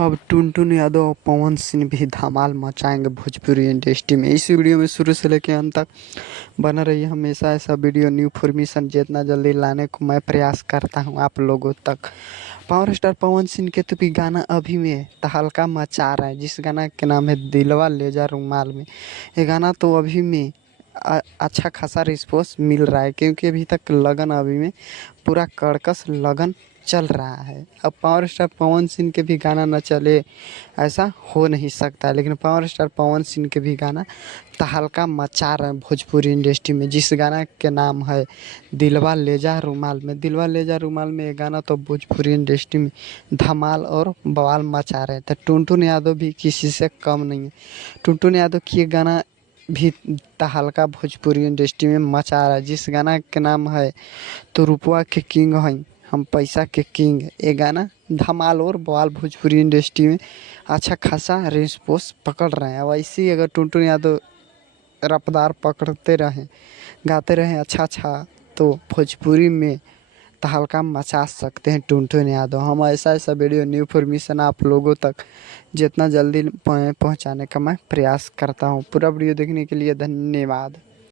अब टुनटुन यादव और पवन सिंह भी धमाल मचाएंगे भोजपुरी इंडस्ट्री में। इस वीडियो में शुरू से लेकर अंत तक बना रहिए। हमेशा ऐसा वीडियो न्यू इन्फॉर्मेशन जितना जल्दी लाने को मैं प्रयास करता हूं आप लोगों तक। पावर स्टार पवन सिंह के तो भी गाना अभी में तहलका मचा रहा है, जिस गाना के नाम है दिलवा ले जा रुमाल में। ये गाना तो अभी में अच्छा खासा रिस्पॉन्स मिल रहा है, क्योंकि अभी तक लगन अभी में पूरा कड़कस लगन चल रहा है। अब पावर स्टार पवन सिंह के भी गाना न चले ऐसा हो नहीं सकता, लेकिन पावर स्टार पवन सिंह के भी गाना तहलका मचा रहे हैं भोजपुरी इंडस्ट्री में, जिस गाना के नाम है दिलवा ले जा रुमाल में। दिलवा ले जा रुमाल में ये गाना तो भोजपुरी इंडस्ट्री में धमाल और बवाल मचा रहे थे। टुनटुन यादव भी किसी से कम नहीं है। टुनटुन यादव की ये गाना भी तहलका भोजपुरी इंडस्ट्री में मचा रहा है, जिस गाना के नाम है तो रुपवा के किंग हैं हम पैसा के किंग। ये गाना धमाल और बवाल भोजपुरी इंडस्ट्री में अच्छा खासा रिस्पॉन्स पकड़ रहे हैं। वैसे ही अगर टुनटुन यादव रफ्तार पकड़ते रहें, गाते रहें अच्छा अच्छा, तो भोजपुरी में तहलका मचा सकते हैं टुनटुन यादव। हम ऐसा ऐसा वीडियो न्यू इन्फॉर्मेशन आप लोगों तक जितना जल्दी पहुंचाने का मैं प्रयास करता हूं। पूरा वीडियो देखने के लिए धन्यवाद।